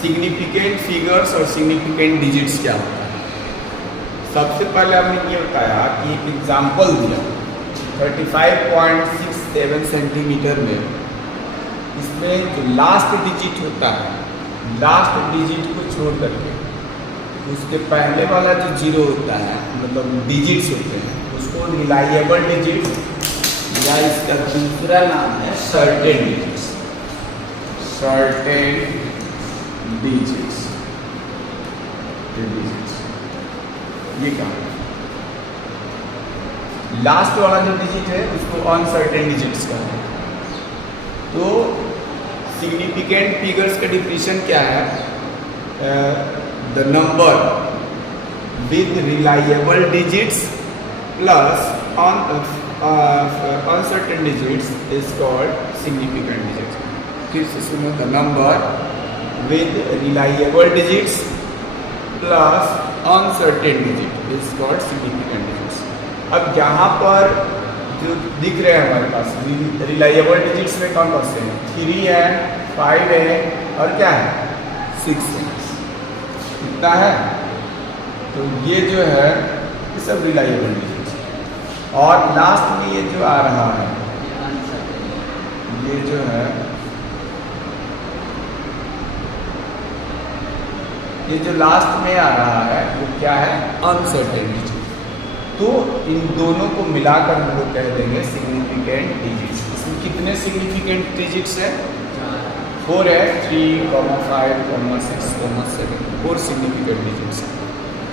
Significant figures और significant digits क्या होता है। सबसे पहले हमने ये बताया कि एक एग्जाम्पल दिया 35.67 सेंटीमीटर में, इसमें जो लास्ट डिजिट होता है, लास्ट डिजिट को छोड़ करके उसके पहले वाला जो जीरो होता है, मतलब डिजिट्स होते हैं, उसको रिलायबल डिजिट्स या इसका दूसरा नाम है सर्टेन डिजिट्स। सर्टेन डिजिट्स, ये क्या है? लास्ट वाला जो डिजिट है उसको अनसर्टेन डिजिट्स कहते हैं। तो सिग्निफिकेंट फिगर्स का डिफिनेशन क्या है? The number with reliable digits plus uncertain digits is called significant digits. फिर से सुनो, the number with reliable digits plus uncertain digit is called significant digits। अब यहाँ पर जो दिख रहे हैं हमारे पास रिलायबल डिजिट्स में कौन कौन से हैं? 3 है, 5 है और क्या है? 6 है। कितना है? तो ये जो है ये सब रिलायबल डिजिट्स। और लास्ट में ये जो आ रहा है, ये जो है, ये जो लास्ट में आ रहा है वो क्या है? Uncertain digit. तो इन दोनों को मिलाकर हम लोग कह देंगे सिग्निफिकेंट डिजिट्स। इसमें कितने सिग्निफिकेंट डिजिट्स है? 4 है, 3, 5, 6, 7, 4 सिग्निफिकेंट डिजिट्स है।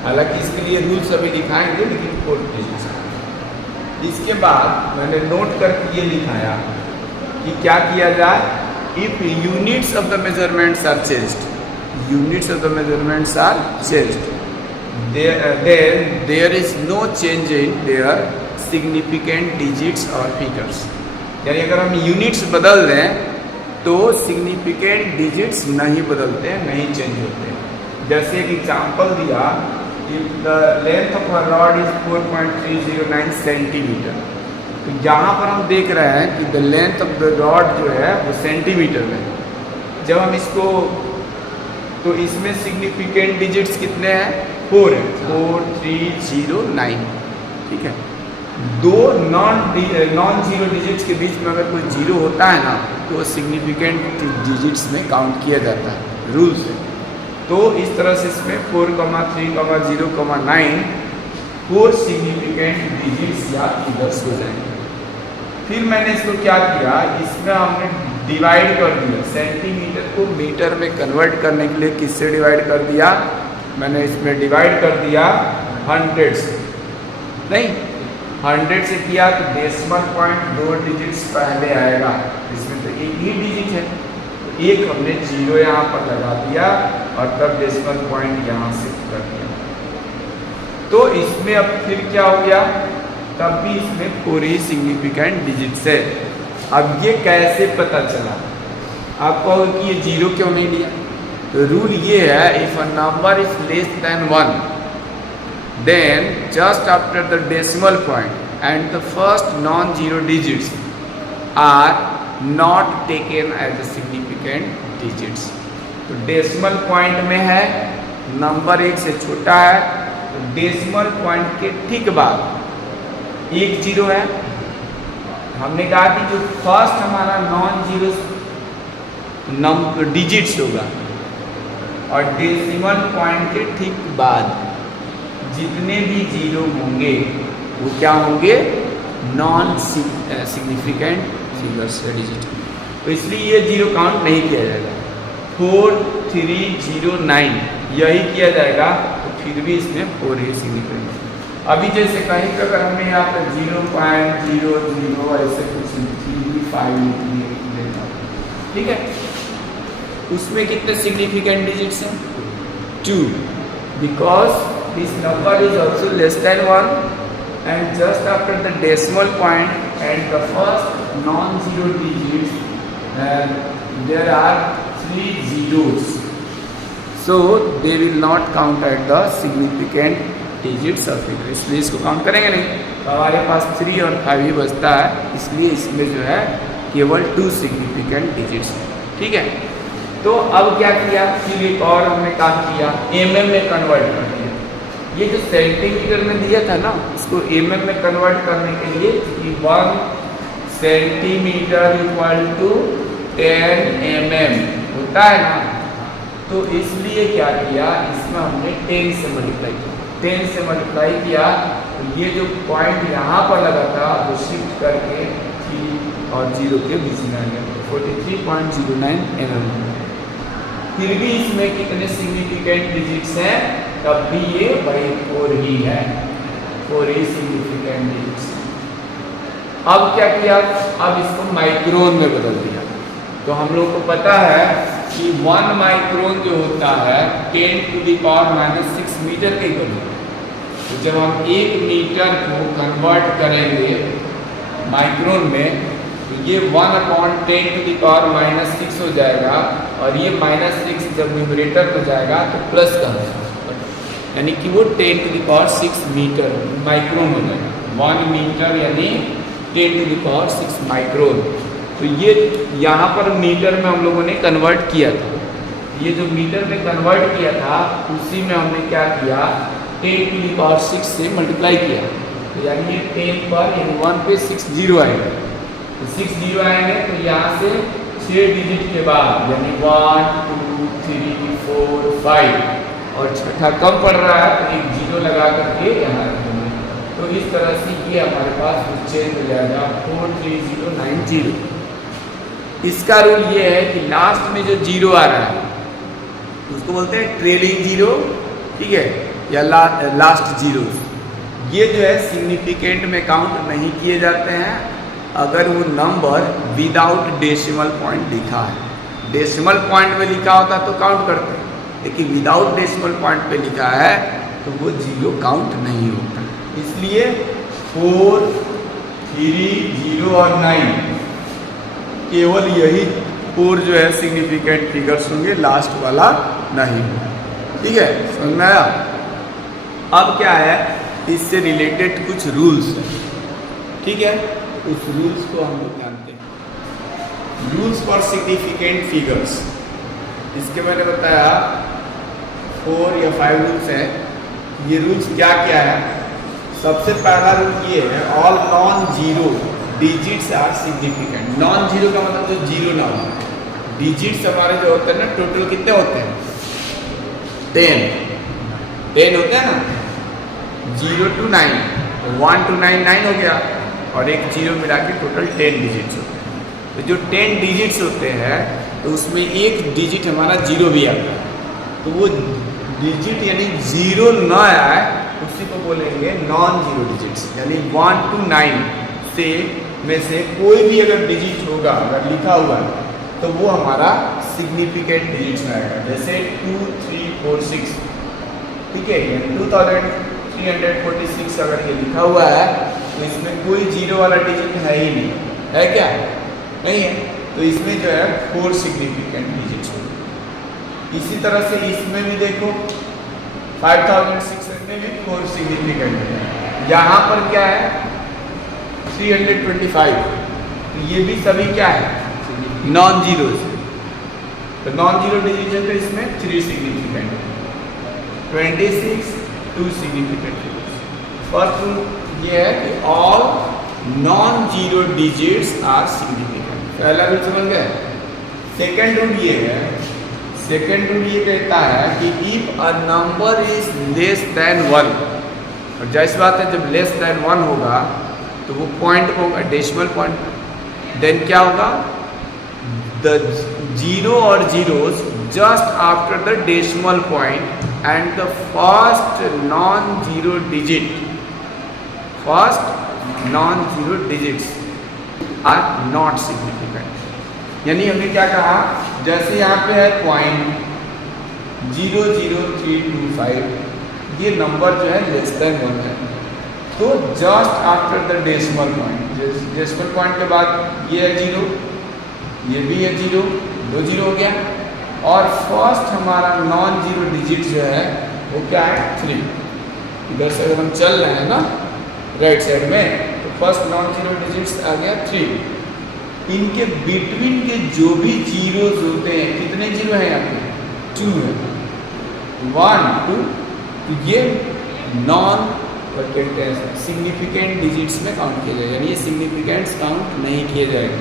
हालांकि इसके लिए रूल्स अभी दिखाएंगे, लेकिन 4 डिजिट्स है। इसके बाद मैंने नोट करके ये लिखाया कि क्या किया जाए? If units of the measurements are changed, units of the measurements are changed, then there is no change in their significant digits or figures। यानी अगर हम यूनिट्स बदल दें तो सिग्निफिकेंट डिजिट्स नहीं बदलते हैं, नहीं चेंज होते हैं। जैसे एक एग्जांपल दिया, if the length of a rod is 4.309 centimetre, तो यहाँ पर हम देख रहे हैं कि the length of the rod जो है वो सेंटीमीटर में। जब हम इसको, तो इसमें सिग्निफिकेंट डिजिट्स कितने हैं? 4 है, 4309। ठीक है। दो नॉन जीरो डिजिट्स के बीच में अगर कोई जीरो होता है ना, तो सिग्निफिकेंट डिजिट्स में काउंट किया जाता है रूल से। तो इस तरह से इसमें 4,3,0,9 4 सिग्निफिकेंट डिजिट्स या फिगर्स हो जाएंगे। फिर मैंने इसको क्या किया, इसमें हमने डिवाइड कर दिया, सेंटीमीटर को मीटर में कन्वर्ट करने के लिए किससे डिवाइड कर दिया? मैंने इसमें डिवाइड कर दिया 100 से। नहीं, 100 से किया तो डेसिमल पॉइंट 2 डिजिट्स पहले आएगा। इसमें तो एक ही डिजिट है, तो एक हमने 0 यहाँ पर लगा दिया और तब डेसिमल पॉइंट यहाँ से कर दिया। तो इसमें अब फिर क्या हो गया? तब भी इसमें पूरी सिग्निफिकेंट डिजिट्स है। अब ये कैसे पता चला? आप कहोगे कि ये 0 क्यों नहीं लिया? तो रूल ये है, if a number is less than 1, then just after the decimal point and the first non zero digits are not taken as a significant digits. तो डेसिमल पॉइंट में है, नंबर 1 से छोटा है, तो डेसिमल पॉइंट के ठीक बाद 1 0 है। हमने कहा कि जो फर्स्ट हमारा नॉन जीरो डिजिट्स होगा और डेसिमल पॉइंट के ठीक बाद जितने भी जीरो होंगे वो क्या होंगे? नॉन सिग्निफिकेंट फिगर्स या डिजिट। तो इसलिए ये 0 काउंट नहीं किया जाएगा। 4309 यही किया जाएगा, तो फिर भी इसमें 4 ही सिग्निफिकेंट। अभी जैसे कहीं पर अगर हमने यहाँ पर 0.00 ऐसे कुछ 3, 5 ठीक है, उसमें कितने सिग्निफिकेंट डिजिट्स हैं? 2, because this number is also less than 1 and just after the decimal point and the first non zero digits there are 3 zeros, so they will not count at the significant digits और figure, इसलिए इसको count करेंगे नहीं। तो हमारे पास 3 और 5 ही बचता है, इसलिए इसमें जो है केवल 2 सिग्निफिकेंट डिजिट्स हैं। ठीक है। तो अब क्या किया, फिर एक और हमने काम किया, mm में कन्वर्ट कर दिया। ये जो सेंटीमीटर में दिया था ना, इसको mm में कन्वर्ट करने के लिए 1 सेंटीमीटर इक्वल टू 10 mm होता है ना, तो इसलिए क्या किया, इसमें हमने 10 से मल्टीप्लाई किया। 10 से मल्टीप्लाई किया तो ये जो पॉइंट यहाँ पर लगा था वो शिफ्ट करके 3 और 0 के बीच में आ गया, 43.09 mm। फिर भी इसमें कितने सिग्निफिकेंट डिजिट्स हैं, तब भी ये वही 4 ही है, 4 ही सिग्निफिकेंट डिजिट्स। अब क्या किया, अब इसको माइक्रोन में बदल दिया। तो हम लोग को पता है कि 1 माइक्रोन जो होता है 10⁻⁻6 मीटर के इक्वल होता है। तो जब हम 1 मीटर को कन्वर्ट करेंगे माइक्रोन में, तो ये 1/10⁻⁻6 हो जाएगा, और ये -6 जब न्यूमरेटर में जाएगा तो प्लस का हो जाएगा, यानी कि वो 10⁻6 मीटर माइक्रोन हो जाएगा। 1 मीटर यानी 10⁻6 माइक्रोन। तो ये यहाँ पर मीटर में हम लोगों ने कन्वर्ट किया था। ये जो मीटर में कन्वर्ट किया था उसी में हमने क्या किया, 10⁻6 से मल्टीप्लाई किया। तो यानी ये 10 पर 1 पे 6 जीरो आएगा, तो 6 जीरो आएंगे तो यहाँ से 6 डिजिट के बाद यानी 1 2 3 4 5 और छठा कम पड़ रहा है तो एक जीरो लगा करके यहाँ रखेंगे। तो इस तरह से ये हमारे पास चेंज हो जाएगा 43090। इसका रूल ये है कि लास्ट में जो जीरो आ रहा है उसको बोलते हैं ट्रेलिंग जीरो, ठीक है, या लास्ट जीरो। ये जो है सिग्निफिकेंट में काउंट नहीं किए जाते हैं अगर वो नंबर विदाउट डेसिमल पॉइंट लिखा है। डेसिमल पॉइंट में लिखा होता तो काउंट करते हैं, लेकिन विदाउट डेसिमल पॉइंट पे लिखा है तो वो जीरो काउंट नहीं होता। इसलिए 4 3 0 और 9 केवल यही 4 जो है सिग्निफिकेंट फिगर्स होंगे, लास्ट वाला नहीं, ठीक है, समझ में आया। अब क्या है, इससे रिलेटेड कुछ रूल्स हैं, ठीक है, उस रूल्स को हम लोग जानते हैं। रूल्स फॉर सिग्निफिकेंट फिगर्स, इसके मैंने बताया 4 या 5 रूल्स हैं। ये रूल्स क्या क्या है, सबसे पहला रूल ये है, all non zero digits are significant. Non zero का मतलब जो जीरो ना हो, डिजिट्स हमारे जो होते हैं ना, टोटल कितने होते हैं, 10 होते हैं ना, 0 to 9, 1 to 9 9 हो गया, और एक जीरो मिला के टोटल 10 डिजिट्स होते हैं। तो जो 10 डिजिट्स होते हैं तो उसमें एक डिजिट हमारा जीरो भी आता है, तो वो डिजिट यानी जीरो ना आए उसी को बोलेंगे नॉन जीरो डिजिट्स। यानी 1 to 9 से में से कोई भी अगर डिजिट होगा, अगर लिखा हुआ है, तो वो हमारा सिग्निफिकेंट डिजिट्स में आएगा। जैसे 2 3 4 6, ठीक है, 2346 अगर ये लिखा हुआ है तो इसमें कोई जीरो वाला डिजिट है ही नहीं, है क्या, नहीं है, तो इसमें जो है 4 सिग्निफिकेंट डिजिट्स होंगे। इसी तरह से इसमें भी देखो 5600 में भी 4 सिग्निफिकेंट है। यहाँ पर क्या है 325, तो ये भी सभी क्या है, नॉन जीरो। तो नॉन जीरो डिजिट है तो इसमें 3 सिग्निफिकेंट, 26 2 सिग्निफिकेंट। फर्स्ट रूल ये है कि all non zero digits are significant, पहला रूल समझ गए। सेकेंड रूल ये है, सेकेंड रूल ये कहता है कि if a number is less than 1, और जैसी बात है जब लेस देन 1 होगा तो वो पॉइंट होगा डेसिमल पॉइंट, देन क्या होगा, द जीरो और zeros just after the decimal point and the first non zero digit, first non zero digits are not significant. यानी हमने क्या कहा, जैसे यहाँ पे है पॉइंट 00325, ये नंबर जो है लेस देन 1 है, तो just after the decimal point, decimal point के बाद ये है 0, ये भी है 0, 2 जीरो हो गया, और फर्स्ट हमारा नॉन जीरो डिजिट जो है वो क्या है 3। इधर से अगर हम चल रहे हैं ना राइट साइड में, तो फर्स्ट नॉन जीरो डिजिट्स आ गया 3। इनके बिटवीन के जो भी जीरोज होते हैं, कितने जीरो है यहाँ पे 2 है, 1 2, तो ये नॉन सिग्निफिकेंट डिजिट्स में काउंट किया जाएगा, यानी ये सिग्निफिकेंट्स काउंट नहीं किए जाएंगे,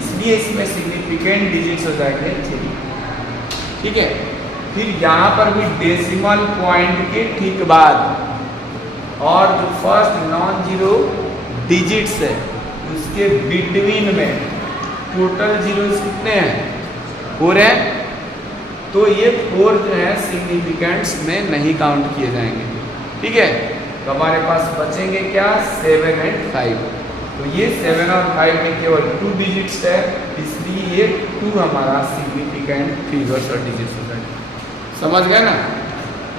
इसलिए इसमें सिग्निफिकेंट डिजिट्स हो जाएंगे 3। ठीक है, फिर यहाँ पर भी डेसिमल पॉइंट के ठीक बाद और जो फर्स्ट नॉन जीरो डिजिट्स है उसके बिटवीन में टोटल जीरोस कितने हैं, 4 है, तो ये 4 जो है सिग्निफिकेंट्स में नहीं काउंट किए जाएंगे। ठीक है, तो हमारे पास बचेंगे क्या, 7 और 5, तो ये 7 और 5 में केवल 2 डिजिट्स है, इसलिए ये 2 हमारा सिग्निफिकेंट फिगर्स और डिजिट्स हो जाएगा। समझ गए ना।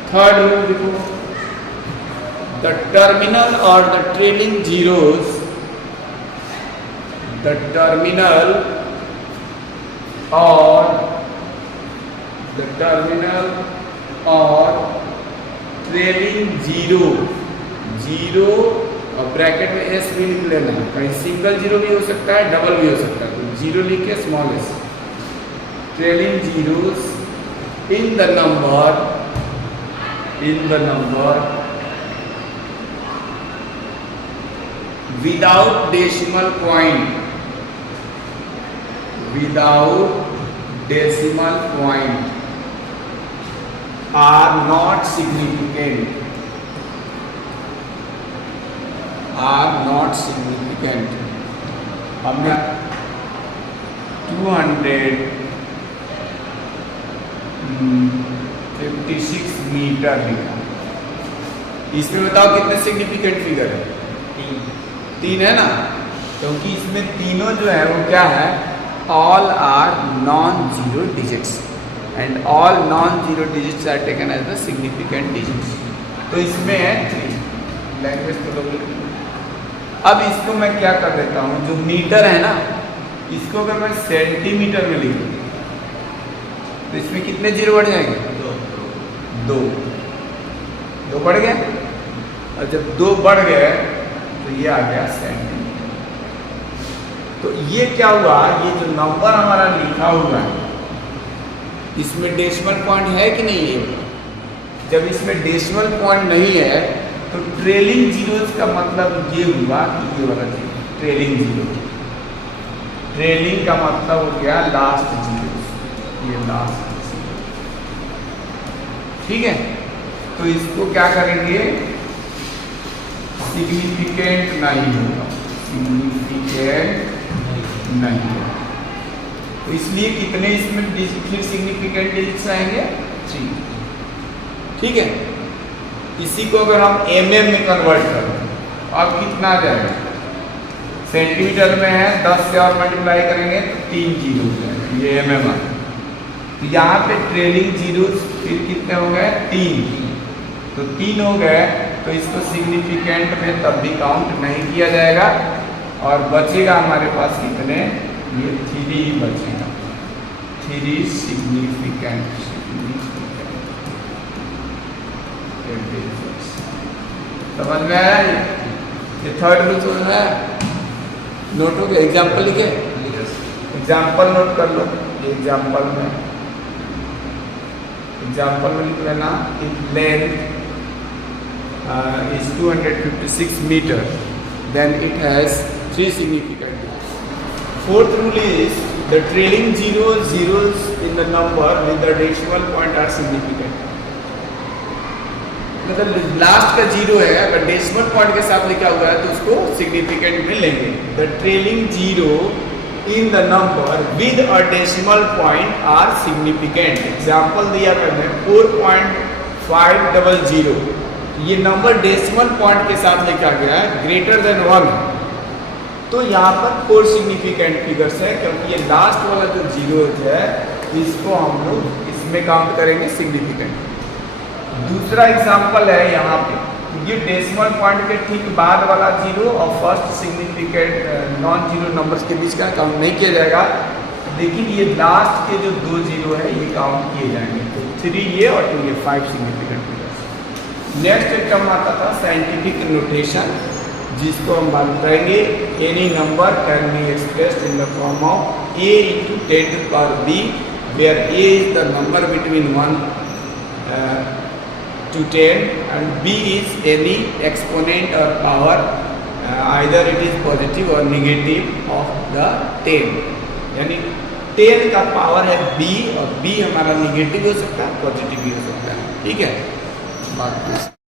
थर्ड रूल देखो, द टर्मिनल और the trailing zeros, the terminal और ट्रेलिंग जीरो और ब्रैकेट में एस भी लिख लेना है, कहीं सिंगल जीरो भी हो सकता है, डबल भी हो सकता है, तो जीरो लिख के small S, trailing zeros in the number without decimal point are not significant, हमने 256 मीटर लिखा, इसमें बताओ कितने सिग्निफिकेंट फिगर है, 3 है ना, क्योंकि इसमें तीनों जो है वो क्या है, all are non zero digits and all non zero digits are taken as the significant digits, तो इसमें है 3 लैंग्वेज तो लोग। अब इसको मैं क्या कर देता हूँ, जो मीटर है ना, इसको अगर मैं सेंटीमीटर में लिख दूँ तो इसमें कितने जीरो बढ़ जाएंगे, 2 बढ़ गए, और जब 2 बढ़ गए तो ये आ गया सेंटीमीटर। तो ये क्या हुआ, ये जो नंबर हमारा लिखा हुआ है इसमें डेसिमल पॉइंट है कि नहीं है, जब इसमें डेसिमल पॉइंट नहीं है तो ट्रेलिंग जीरोस का मतलब ये हुआ कि ये वाला जीरो ट्रेलिंग जीरो, ट्रेलिंग का मतलब हो गया लास्ट जीरो, ये लास्ट। ठीक है, तो इसको क्या करेंगे, सिग्निफिकेंट नहीं होगा, सिग्निफिकेंट नहीं होगा, तो इसलिए कितने इसमें फिर सिग्निफिकेंट डिजिट्स आएंगे, 3। ठीक है, इसी को अगर हम mm में कन्वर्ट करें अब कितना आ जाएगा, सेंटीमीटर में है, 10 से और मल्टीप्लाई करेंगे तो 3 जीरो हो जाएगा, ये mm आ। तो यहाँ पे ट्रेलिंग जीरो फिर कितने हो गए, 3, तो 3 हो गए, तो इसको सिग्निफिकेंट में तब भी काउंट नहीं किया जाएगा, और बचेगा हमारे पास कितने, ये 3 ही बचेगा, 3 सिग्निफिकेंट। समझ में आया, ये थर्ड रूल समझ में आया, नोट हो गया, एग्जाम्पल लिखे, एग्जाम्पल नोट कर लो, एग्जाम्पल में लिख लेना, if length is 256 meter, then it has 3 significant digits. Fourth rule is the trailing zeros in the number with the decimal point are significant. मतलब लास्ट का जीरो है, अगर डेसिमल पॉइंट के साथ लिखा हुआ है तो उसको सिग्निफिकेंट में लेंगे। The trailing zero in the number with a decimal point are significant. Example दिया मैंने 4.500, ये नंबर डेसिमल पॉइंट के साथ लिखा गया है, ग्रेटर देन 1, तो यहाँ पर 4 सिग्निफिकेंट फिगर्स है, क्योंकि ये लास्ट वाला जो जीरो है इसको हम लोग इसमें काउंट करेंगे सिग्निफिकेंट। दूसरा एग्जाम्पल है यहाँ पे, ये डेसिमल पॉइंट के ठीक बाद वाला जीरो और first significant non zero numbers के बीच का काउंट नहीं किया जाएगा, लेकिन ये लास्ट के जो 2 जीरो है ये काउंट किए जाएंगे, तो 3 ये और 2 ये 5 सिग्निफिकेंट फिगर्स। नेक्स्ट एक टर्म आता था साइंटिफिक नोटेशन, जिसको हम बात करेंगे, any number can be expressed in the form of a × 10⁻⁵ where a is the number between 1 to 10 and b is any exponent or power, either it is positive or negative of the 10, यानी 10 का power है b और b हमारा negative हो सकता है, positive भी हो सकता है। ठीक है, बात